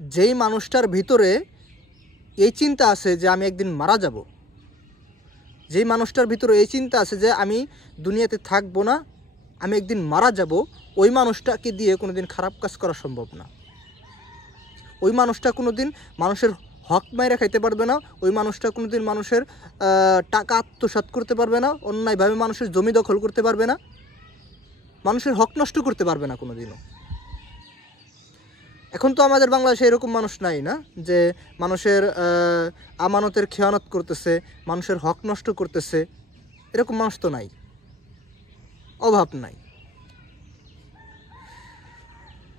যেই মানুষটার ভিতরে এই চিন্তা আছে যে আমি একদিন মারা যাব, যেই মানুষটার ভিতরে এই চিন্তা আছে যে আমি দুনিয়াতে থাকবো না, আমি একদিন মারা যাব, ওই মানুষটাকে দিয়ে কোনো দিন খারাপ কাজ করা সম্ভব না। ওই মানুষটা কোনো দিন মানুষের হক মাইরা খাইতে পারবে না, ওই মানুষটা কোনো দিন মানুষের টাকা আত্মসাৎ করতে পারবে না, অন্যায়ভাবে মানুষের জমি দখল করতে পারবে না, মানুষের হক নষ্ট করতে পারবে না কোনো দিনও। এখন তো আমাদের বাংলাদেশে এরকম মানুষ নাই না, যে মানুষের আমানতের খেয়ানত করতেছে, মানুষের হক নষ্ট করতেছে, এরকম মানুষ তো নাই, অভাব নাই।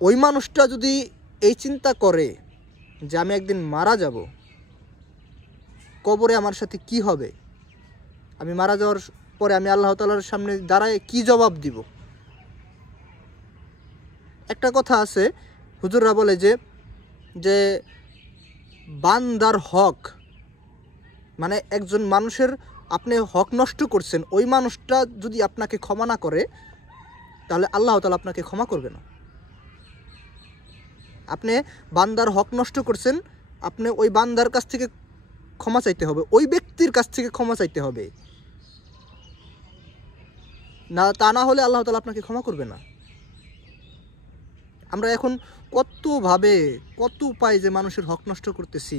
ওই মানুষটা যদি এই চিন্তা করে যে আমি একদিন মারা যাব, কবরে আমার সাথে কি হবে, আমি মারা যাওয়ার পরে আমি আল্লাহ তাআলার সামনে দাঁড়ায় কি জবাব দিব। একটা কথা আছে, হুজুররা বলে যে বান্দার হক, মানে একজন মানুষের আপনি হক নষ্ট করছেন, ওই মানুষটা যদি আপনাকে ক্ষমা না করে তাহলে আল্লাহ তাআলা আপনাকে ক্ষমা করবে না। আপনি বান্দার হক নষ্ট করছেন, আপনি ওই বান্দার কাছ থেকে ক্ষমা চাইতে হবে, ওই ব্যক্তির কাছ থেকে ক্ষমা চাইতে হবে, না তা না হলে আল্লাহ তাআলা আপনাকে ক্ষমা করবে না। আমরা এখন কতভাবে কত উপায় যে মানুষের হক নষ্ট করতেছি,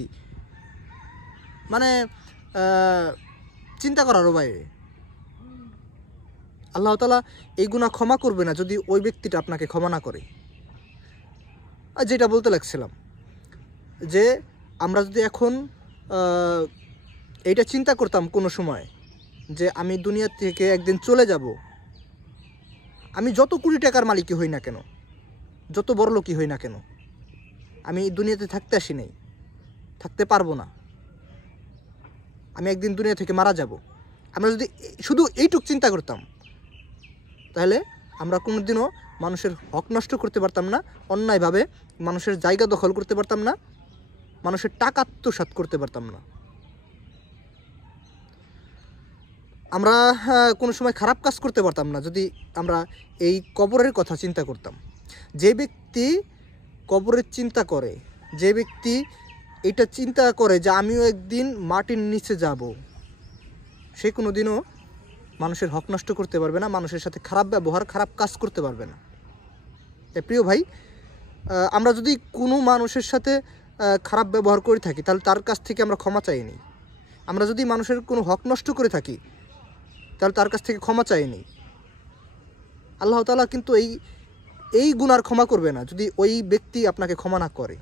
মানে চিন্তা করারও বাইরে। আল্লাহ তাআলা এই গুনাহ ক্ষমা করবে না যদি ওই ব্যক্তিটা আপনাকে ক্ষমা না করে। আর যেটা বলতে লাগছিলাম, যে আমরা যদি এখন এইটা চিন্তা করতাম কোনো সময় যে আমি দুনিয়া থেকে একদিন চলে যাব, আমি যত কোটি টাকার মালিকই হই না কেন, যত বড় লোকই হই না কেন, আমি দুনিয়াতে থাকতে আসি নাই, থাকতে পারবো না, আমি একদিন দুনিয়া থেকে মারা যাব। আমরা যদি শুধু এইটুক চিন্তা করতাম তাহলে আমরা কোনোদিনও মানুষের হক নষ্ট করতে পারতাম না, অন্যায়ভাবে মানুষের জায়গা দখল করতে পারতাম না, মানুষের টাকা আত্মসাৎ করতে পারতাম না। আমরা কোনো সময় খারাপ কাজ করতে পারতাম না যদি আমরা এই কবরের কথা চিন্তা করতাম। যে ব্যক্তি কবরের চিন্তা করে, যে ব্যক্তি এটা চিন্তা করে যে আমিও একদিন মাটির নিচে যাব, সে কোনো দিনও মানুষের হক নষ্ট করতে পারবে না, মানুষের সাথে খারাপ ব্যবহার খারাপ কাজ করতে পারবে না। তাই প্রিয় ভাই, আমরা যদি কোনো মানুষের সাথে খারাপ ব্যবহার করে থাকি তাহলে তার কাছ থেকে আমরা ক্ষমা চাইনি। আমরা যদি মানুষের কোনো হক নষ্ট করে থাকি তাহলে তার কাছ থেকে ক্ষমা চাইনি। আল্লাহ তাআলা কিন্তু এই গুনার ক্ষমা করবে না যদি ওই ব্যক্তি আপনাকে ক্ষমা না করে।